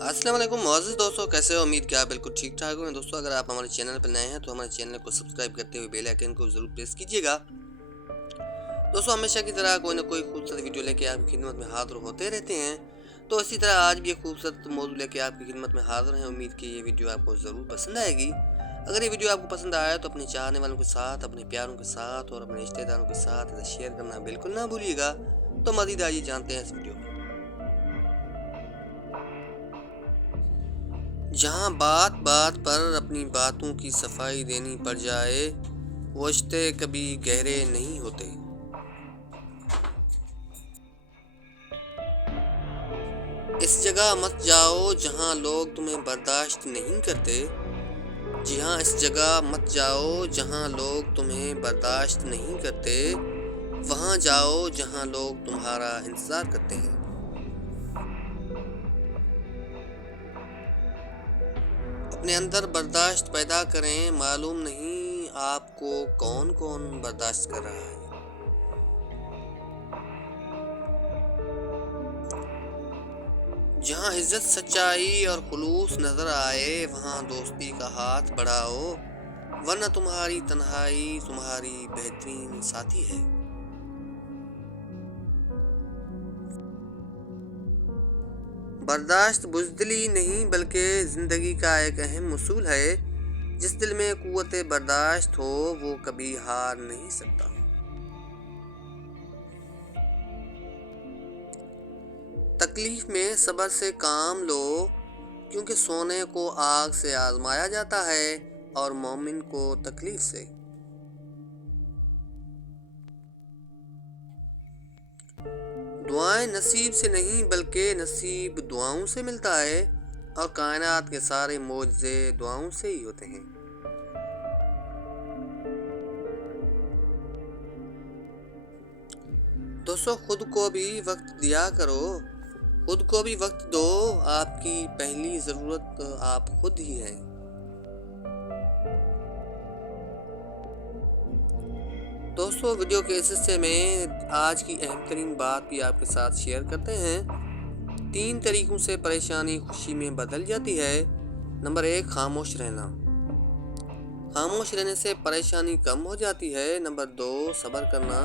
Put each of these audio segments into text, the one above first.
अस्सलाम वालेकुम मोअज़्ज़िज़ दोस्तों, कैसे हो? उम्मीद कि आप बिल्कुल ठीक ठाक हो। दोस्तों, अगर आप हमारे चैनल पर नए हैं तो हमारे चैनल को सब्सक्राइब करते हुए बेल आइकन को ज़रूर प्रेस कीजिएगा। दोस्तों, हमेशा की तरह कोई ना कोई खूबसूरत वीडियो लेके आपकी खिदमत में हाज़िर होते रहते हैं। तो इसी तरह आज भी एक खूबसूरत मौजू लेके आपकी खिदमत में हाज़िर हैं। उम्मीद कि ये वीडियो आपको ज़रूर पसंद आएगी। अगर ये वीडियो आपको पसंद आया तो अपने चाहने वालों के साथ, अपने प्यारों के साथ और अपने रिश्तेदारों के साथ इसे शेयर करना बिल्कुल ना भूलिएगा। तो मज़ीद आइए जानते हैं इस वीडियो में। जहाँ बात बात पर अपनी बातों की सफाई देनी पड़ जाए, वो रिश्ते कभी गहरे नहीं होते। इस जगह मत जाओ जहाँ लोग तुम्हें बर्दाश्त नहीं करते। जी हाँ, इस जगह मत जाओ जहाँ लोग तुम्हें बर्दाश्त नहीं करते। वहाँ जाओ जहाँ लोग तुम्हारा इंतज़ार करते हैं। अपने अंदर बर्दाश्त पैदा करें, मालूम नहीं आपको कौन कौन बर्दाश्त कर रहा है। जहाँ इज्जत, सच्चाई और खुलूस नजर आए, वहाँ दोस्ती का हाथ बढ़ाओ, वरना तुम्हारी तन्हाई तुम्हारी बेहतरीन साथी है। बर्दाश्त बुज़दिली नहीं बल्कि ज़िंदगी का एक अहम उसूल है। जिस दिल में कुव्वत बर्दाश्त हो वो कभी हार नहीं सकता। तकलीफ में सब्र से काम लो, क्योंकि सोने को आग से आजमाया जाता है और मोमिन को तकलीफ से। दुआएं नसीब से नहीं बल्कि नसीब दुआओं से मिलता है, और कायनात के सारे मोज़े दुआओं से ही होते हैं। दोस्तों, खुद को भी वक्त दिया करो, खुद को भी वक्त दो। आपकी पहली ज़रूरत आप खुद ही हैं। दोस्तों, वीडियो के इस हिस्से में आज की अहम तरीन बात भी आपके साथ शेयर करते हैं। 3 तरीकों से परेशानी खुशी में बदल जाती है। नंबर 1, खामोश रहना। खामोश रहने से परेशानी कम हो जाती है। नंबर 2, सब्र करना।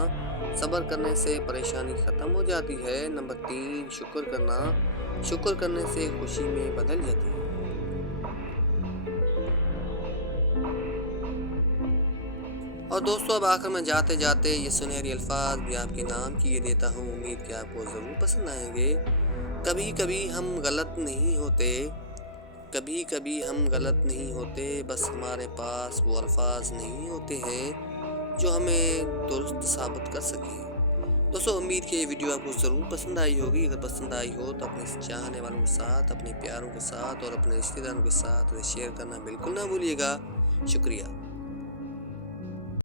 सब्र करने से परेशानी ख़त्म हो जाती है। नंबर 3, शुक्र करना। शुक्र करने से खुशी में बदल जाती है। और दोस्तों, अब आखिर में जाते जाते ये सुनहरी अल्फाज भी आपके नाम किए देता हूँ। उम्मीद कि आपको ज़रूर पसंद आएंगे। कभी कभी हम गलत नहीं होते, कभी कभी हम गलत नहीं होते, बस हमारे पास वो अल्फाज नहीं होते हैं जो हमें दुरुस्त साबित कर सकें। दोस्तों, उम्मीद कि ये वीडियो आपको ज़रूर पसंद आई होगी। अगर पसंद आई हो तो अपने चाहने वालों के साथ, अपने प्यारों के साथ और अपने रिश्तेदारों के साथ शेयर करना बिल्कुल ना भूलिएगा। शुक्रिया।